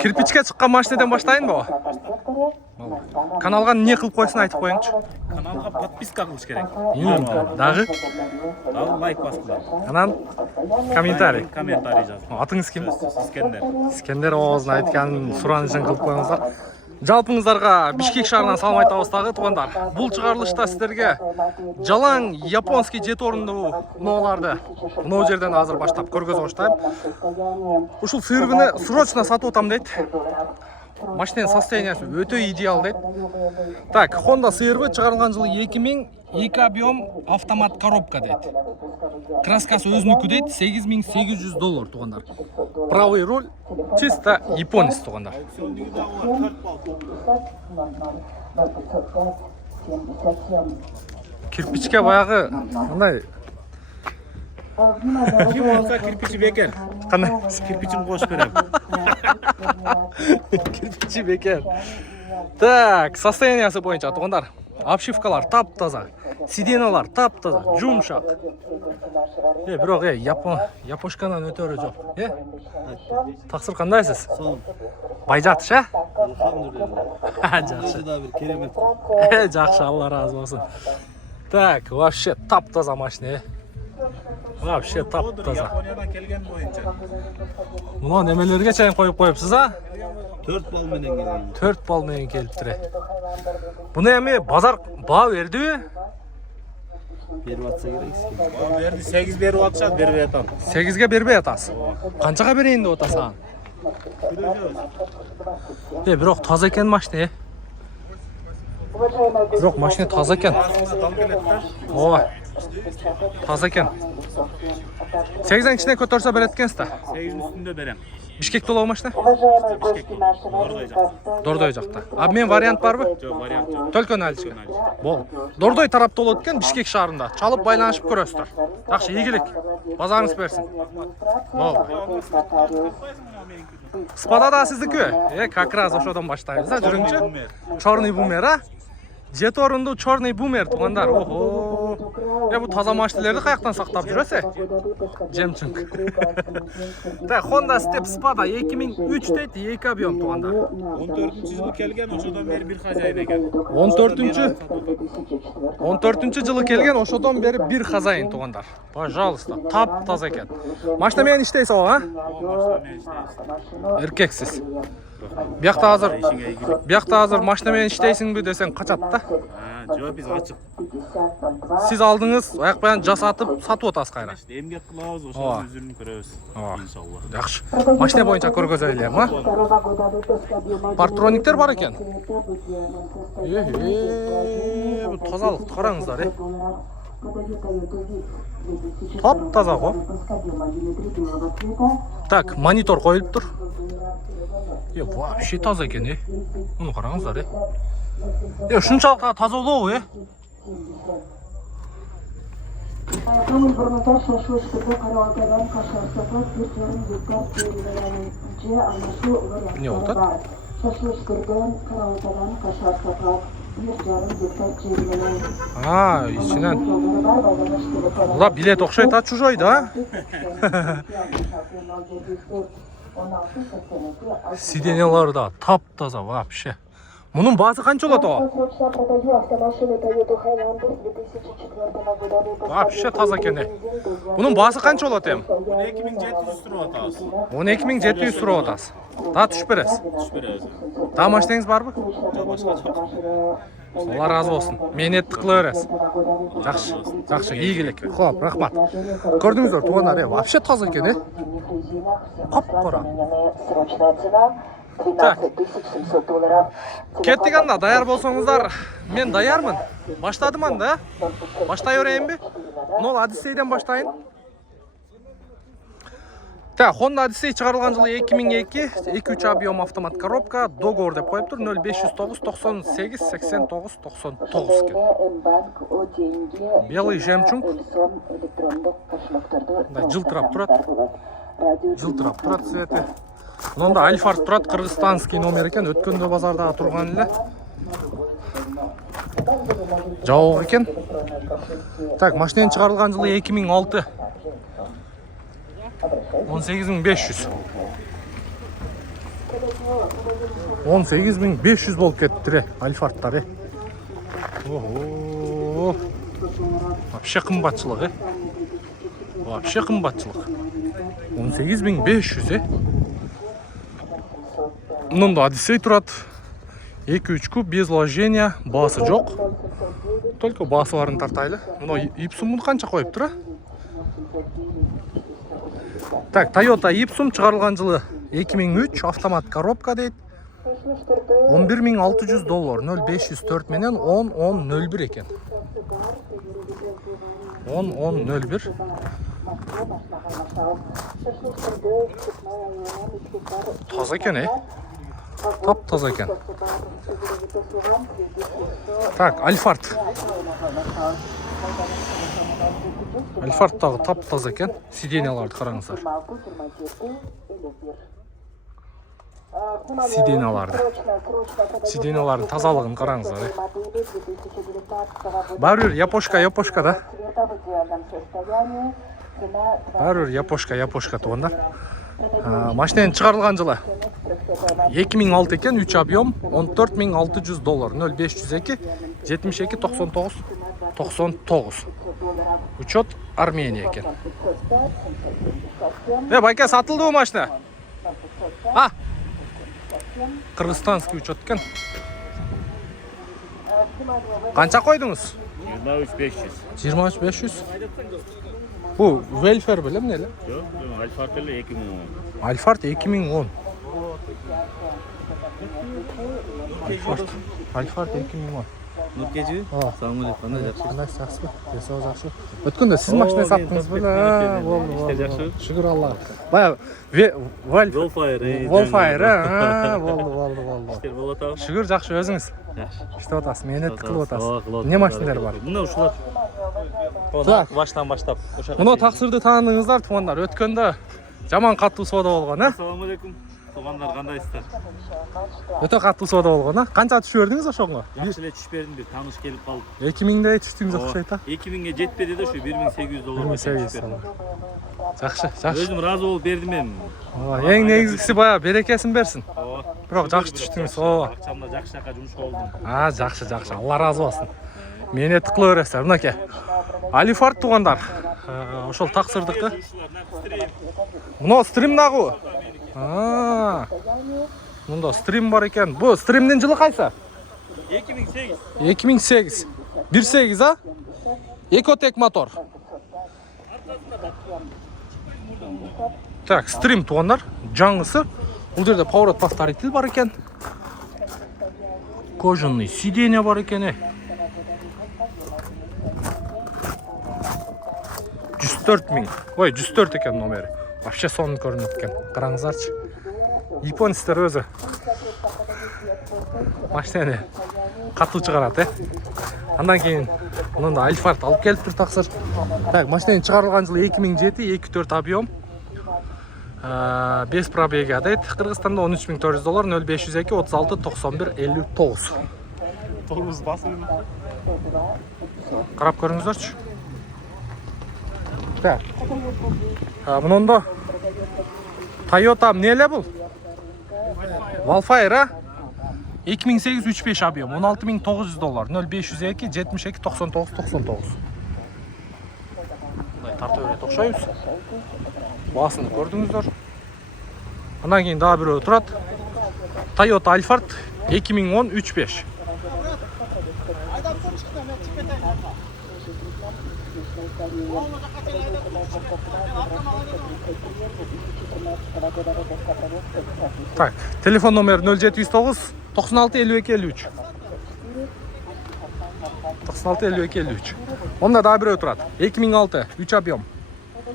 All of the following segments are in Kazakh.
Кирпичке чыккан машинадан баштайынбы? Каналга эмне кылып койсун айтып коюңчу. Каналга подписка кылыш керек. Дагы? Дагы лайк баскыла. Анан комментарий. Комментарий жаз. Атыңыз ким? Искендер. Искендер оозун айтканын суранышын кылып коюңуздар. Жалпыңыздарга Бишкек шаарынан салам айтабыз дагы туугандар. Бул чыгарылышта сиздерге жалаң японский жети орундуу унааларды мына жерден азыр баштап көргөзүп баштайм. Ушул сыйырбыны срочно сатып атам дейт. Машинанын состояниясы өтө идеал дейт. Так, Honda сыйырбы чыгарылган жылы 2000, 2 объем автомат коробка дейт. Краскасы өзүнүкү дейт, $8800 туугандар. Правый руль чисто японец туугандар. Кирпичке баягы мындай Ким болса кирпичи бекер. кандай Кирпичин кош берем. кирпичи бекер. Так, состояниясы боюнча туугандар. Обшивкалар таптаза, сиденьялар таптаза, жумшак. Бирок япошканан өтөрү жок. Таксыр кандайсыз? Бай жатыш, Жакшы. Да бир керемет. Жакшы, Алла разы болсун. Так, вообще таптаза машина. Вообще таптаза. Япониядан келген боюнча. Мына немелерге чейин коюп коюпсуз, 4 бал менен келген. 4 бал менен келиптир. Буну эми базар баа бердиби? Берип атса керек. Берди 8 берип атышат, бербей атам. 8ге бербей атасыз. Канчага берейин деп атасаң? Бирок таза экен машина. Бирок машина таза экен. Ооба. Таза экен. 8-дан кичине көтөрсө берет экенсиз да. 8-ин үстүндө берем. Бишкекте болобу машина? Дордой Дордой жакта. Обмен вариант барбы? Жок, вариант жок. Только наличка. Бол. Дордой тарапта болот экен Бишкек шаарында. Чалып байланышып көрөсүздөр. Жакшы, ийгилик. Базарыңыз берсин. Бол. Спада да сиздики? Как раз ошодон баштайбыз, жүрүңчү. Чорный бумер, Жети орундуу чорный бумер туугандар. Охо. Бу таза машиналерди каяктан сактап жүрөсү? Жемчуг. Так, Honda Step Spada 2003 дейт, 2 объем туугандар. 14-жылы келген, ошодон бери бир хозяин экен. 14-жылы келген, ошодон бери бир хозяин туугандар. Пожалуйста, тап-таза экен. Машина менен иштейсиз, Машина менен иштейбиз. Эркексиз. Биякта азыр машина менен иштейсиңби десең качат да? Жок, биз ачык. Сиз алдыңыз, аяк баян жасатып сатып атасыз кайра. Эмгек кылабыз, ошол өзүрүн көрөбүз. Иншалла. Жакшы. Машина боюнча көргөзөлү, Партрониктер бар экен. Бу тазалыкты караңыздар, Тап-таза го. Так, монитор коюлуптур. Вообще таза экен, Муну караңыздар, ушунчалык таза болобу, Көңүл бурмадар шашуштырды караалтадан кашарсапат 1,5 гектар же анашуу Не болот? Шашуштырдан караалтадан кашарсапат 1,5 гектар жери ичинен. Була билет окшойт, чужой да? Сиденьялары да тап-таза вообще. Мунун баасы канча болот о? Вообще таза экен. Мунун баасы канча болот эми? 2700 туруп атабыз. 12700 туруп атасыз. Да түшүп бересиз. Түшүп беребиз. Да машинеңиз барбы? Жок, башка жок. Алла разы болсун. Мээнетти кыла бересиз. Жакшы, ийгилик. Хоп, рахмат. Көрдүңүздөр туугандар, вообще таза экен, Кап-кара. $12700. Кеттик анда, даяр болсоңуздар. Мен даярмын. Баштадым анда, Баштай берейинби? Нол Odyssey'ден баштайын. Так, Honda Odyssey чыгарылган жылы 2002, 2-3 объем автомат коробка, договор деп коюптур, 0509 98 89 99 экен. Белый жемчуг. Жылтырап турат цвети. Мында Альфард турат, кыргызстанский номер экен, өткөндө базарда турган эле. Жабык экен. Так, машинанын чыгарылган жылы 2006. 18500. 18.500 болып кетті Альфардтар. Ого. Вообще қымбатшылық. Вообще қымбатшылық. 18.500. Мұнда Одиссей тұрады. 2-3 куб без вложения, басы жоқ. Только басы барын тартайлы. Мұна Ipsum мұны қанша қойып тұра? Так, Toyota Ipsum шығарылған жылы 2003 автомат коробка дейді. $11.600, 0504 менен 10.01 екен. 10.01. Таза екен, Тап таза екен. Так, Альфард. Альфардтағы тап таза екен. Сиденьяларды қараңыздар. Сиденьялардың тазалығын қараңыздар. Бәрір япошка да. Бәрір япошка туғандар. Машинен шығарылған жылы 2006 екен, 3 объем, $14.600, 0502 72 99 99. Учет Армения екен. Байка, сатылды бұл машина? Қырғызстанский учет екен. Қанша қойдыңыз? 23.500. 23.500. Bu welfare білем нелі? Жоқ, Альфард 2010. Альфард 2010. Альфард 2010. Нұркежі? Ассалаумағалейкум, қандай жақсы? Қандай жақсы ба? Денсаулық жақсы ба? Өткенде сіз машина саттыңыз ба? Іштер жақсы? Шүкір Аллаға. Бая Волфайр. Болды. Іштер бола тағы? Шүкір жақсы өзіңіз. Іште отасыз, менет қылып отасыз. Не машиналар бар? Мына ұшылар. Так. Баштан баштап. Мұны тақсырды таныңыздар, туғандар. Өткенде жаман қатты сода болған, Ассалаумағалейкум. Туғандар қандайсыздар? Өте қатты сода болған, Қанша түш бердіңіз ошоңға? Жақсы эле түш бердим, бир тааныш келип калды. 2000'де түштүңүз окшойт, 2000'ге жетпеди да, ушу $1800. 1800. Жакшы. Өзүм разы болуп бердим эми. Эң негизгиси бая берекесин берсин. Бирок жакшы түштүңүз. Акчамда жакшы жака жумуш болдум. Жакшы. Алла разы болсун. Менет кыла бересиздер. Мынакей. Альфард тугандар. Ошол таксырдыкы. Мына стрим дагы. Мында стрим бар экен. Бу стримдин жылы кайсы? 2008. 2008. 1.8, Экотек мотор. Так, стрим тугандар. Жаңысы. Бул жерде поворот повторитель бар экен. Кожаный сиденье бар экен. 104 миң. Ой, 104 экен номери. Вообще сонун көрүнөт экен. Караңыздарчы. Японецтер өзү машинаны катуу чыгарат, Андан кийин мында Альфард алып келиптир таксыр. Так, машинанын чыгарылган жылы 2007, 2.4 объем. Без пробега дейт. Кыргызстанда $13.400, 0502 36 91 59. Тормоз басым. Карап көрүңүздөрчү. Так. Мында Toyota неле бул? Волфайр, 2008 3.5 объем, $16.900, 0502 72 99 99. Мындай тарта берет окшойбуз. Басын көрдүңүздөр. Андан кийин дагы бирөө турат. Toyota Альфард 2010 3.5. Так, телефон номер 0709 96 52 53. 96 52 53. Онда дагы бирөө турат. 2006 3 объем.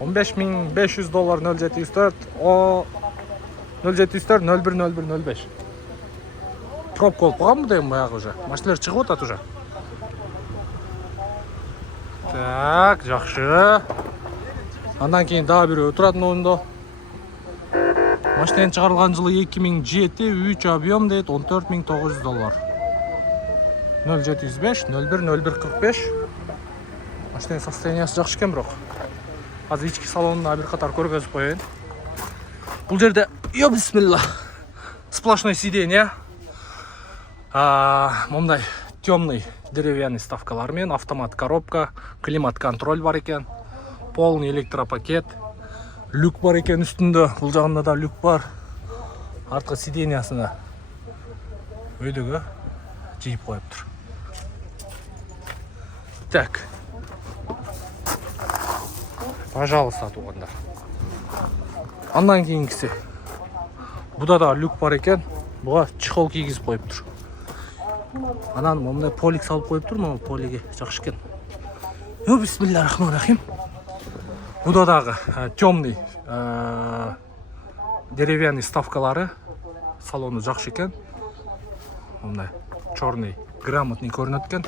$15.500, 0704 0704 010105. Пробка болуп калганбы дейм баягы уже. Машиналар чыгып атат уже. Так, жакшы. Андан кийин дагы бирөө турат мында. Машинанын чыгарылган жылы 2007, 3 объем дейт, $14.900. 0705 010145. Машинанын состояниясы жакшы экен бирок. Азыр ички салонуна бир катар көргөзүп коеюн. Бул жерде, бисмилла. Сплошной сиденье. Мындай темный деревянный ставкалармен, автомат коробка, климат контроль бар екен, полный электропакет, люк бар екен үстінде, бұл жағында да люк бар. Артқы сиденьясына өйдігі жиып қойып тұр. Так. Пожалуйста, туғандар. Андан кейінгісі. Бұда да люк бар екен, бұға чехол кигізіп қойып тұр. Анан мындай полик салып қойып тұр, мына полиге жақсы екен. Бисмиллахиррахманиррахим. Бұда дағы темный деревянный ставкалары, салоны жақсы екен. Мындай черный грамотный көрінеді екен,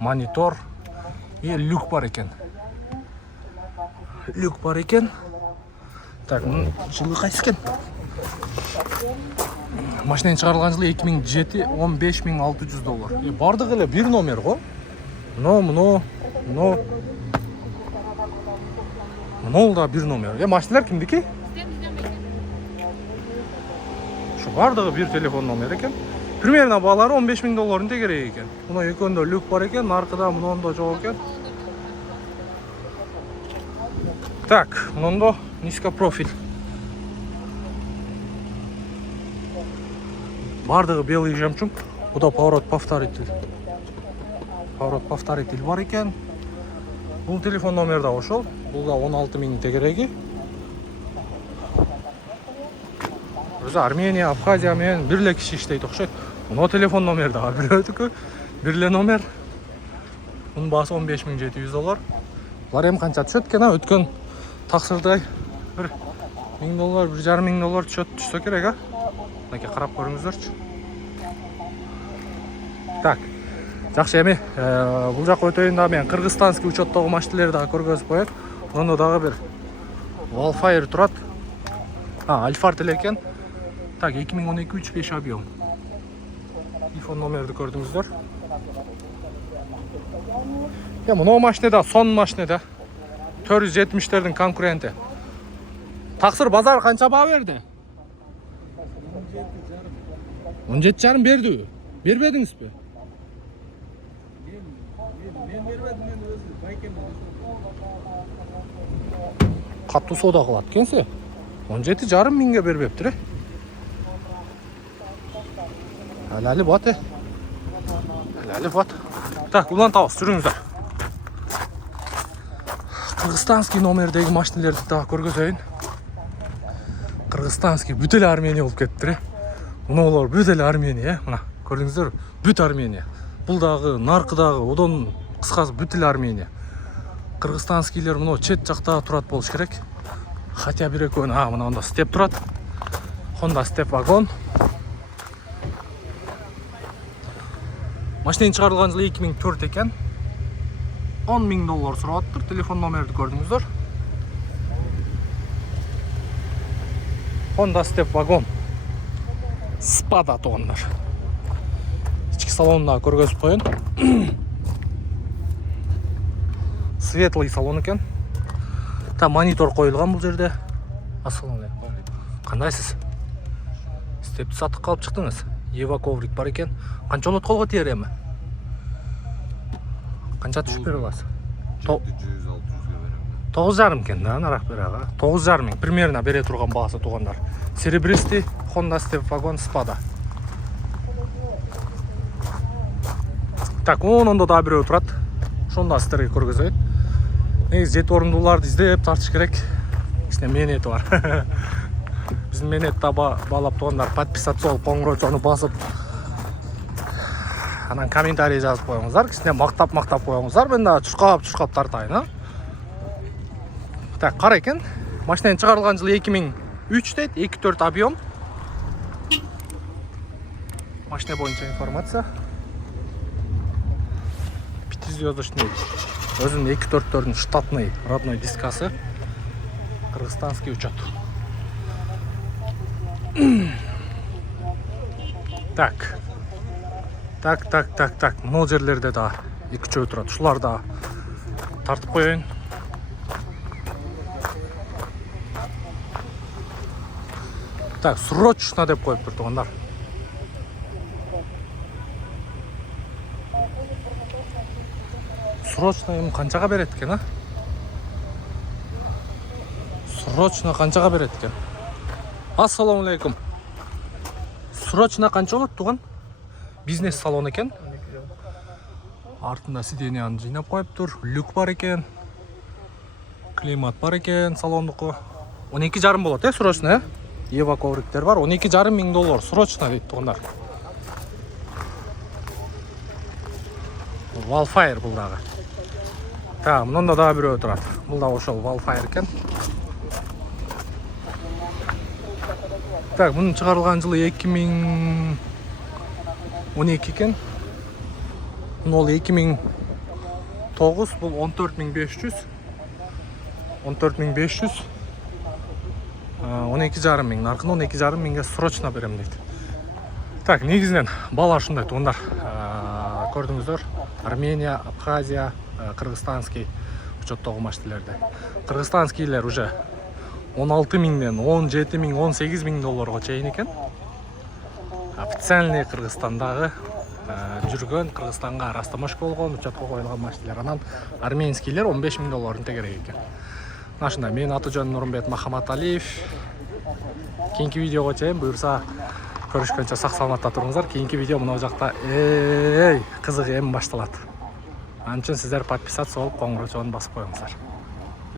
монитор и люк бар екен. Люк бар екен. Так, жылы қайсы екен? Машинен шығарылған жылы 2007, $15,600. Бардығы еле бір номер ғой. Мұнол да бір номер. Машиналар кімдікі? Şu бардығы бір телефон номер екен. Примерно балары $15,000 керек екен. Мұна екеуінде люк бар екен, нарқыда мұнда жоқ екен. Так, мұнда низко профиль. Бардығы белый жемчуг. Бұда поворот-повторитель. Поворот-повторитель бар екен. Бұл телефон номерда ошол. Бұлда 16,000 тегереги. Өзі Армения, Абхазия мен бірле кіші іштейді оқшайды. Мұна телефон номерда біреудікі. Бірле номер. Бұның басы $15,700. Бұлар ем қанша түсет екен, өткен тақсырдай $1,000, $1,500 түссе керек. Мынеке қарап көріңіздерші. Так, жақсы еме. Бұл жаққа өтейін да мен қырғызстанский учеттағы машинелерді көргізіп қояды. Онда дағы бір Wildfire тұрады. Альфард екен. Так, 2012-3-5 объем. Телефон номерді көрдіңіздер. Мұнау машинеда, сон машинеда 470-тердің конкуренті. Тақсыр базар қанша баға берді? 17,5 берді. Бербедіңіз бе? Мен бербедім, мен өзі байкен Қатты сода қылады кенсе? 17,5 мыңға бербептір. Әлі баты. Әлі баты. Так, ұлан тауыз, жүріңіздер. Қырғызстанский номердегі машинелерді тағы көргізейін. Қырғызстанский бүтел Армения болып кеттір. Мұна олар бүтел Армения. Мұна, көрдіңіздер, бүт Армения. Бұлдағы, нарқыдағы, одан қысқасы бүтел Армения. Қырғызстанскийлер мұна чет жақта тұрат болыш керек. Хотя бір екеуін, мұна онда степ тұрат. Honda степ вагон. Машинен шығарылған жылы 2004 екен. $10,000 сұраттыр. Телефон номерді көрдіңіздер. Honda степ вагон. Спада тоғындар. Ішкі салонына көргізіп қойын. Светлый салон екен. Та монитор қойылған бұл жерде. Ассалаумалейкум. Қандайсыз? Степті сатып қалып шықтыңыз. Ева коврик бар екен. Қанша ұнат қолға тиер емі? Қанша түшіп бері аласыз? 9,5 кен, нарақ бері аға. 9,5 примерно бере тұрған бағасы туғандар. Серебристый Honda степ вагон спада. Так, онда да біреу тұрады. Шонда сіздерге көргізейді. Негіз жет орындуларды іздеп тартыш керек. Ішіне менеті бар. Біздің менетті балап туғандар подписаться олып, қоңыраушаны басып. Анан комментарий жазып қойыңыздар. Кісіне мақтап қойыңыздар. Мен да чушқап тартайын. Так, қара екен. Машинен шығарылған жылы 2003 дейді, 2-4 объем. Машина бойынша информация. 5-звездочный. Өзінің 2-4-төрдің штатный родной дискасы. Қырғызстанский учет. Так. Мұнол жерлерде да 2 тұрады. Шулар да тартып қойын. Так, срочно деп коюптур туугандар. Срочно эми канчага берет экен, а? Срочно канчага берет экен? Ассаламу алейкум. Срочно канча болот тууган? Бизнес салон экен. Артында сиденияны жыйнап коюптур. Люк бар экен. Климат бар экен салондуку. 12,5 болот, срочно, Ева ковриктер бар. 12,5 миң доллар срочно дейт туугандар. Wildfire бул дагы. Так, мында дагы бирөө турат. Бул дагы ошол Wildfire экен. Так, мунун чыгарылган жылы 2012 экен. Бул 2009, бул 14,500. 14,500. 12,5 миң, наркын 12,5 миңге срочно берем дейт. Так, негизинен бала ушундай туугандар. Көрдүңүздөр, Армения, Абхазия, Кыргызстанский учеттогу машиналерде. Кыргызстанскийлер уже 16 миңден 17 миң, 18 миң долларга чейин экен. Официальный Кыргызстандагы жүргөн, Кыргызстанга растамашка болгон, учетко коюлган машиналер. Анан арменскийлер 15 миң долларын тегерек экен. Нашында мен аты-жөнүм Нурмбет Махаматалиев. Кийинки видеого чейин буюрса көрүшкөнчө сак саламатта туруңуздар. Кийинки видео мына жакта кызык эми башталат. Анын үчүн сиздер подписаться болуп, коңгурочоonu басып коюңуздар.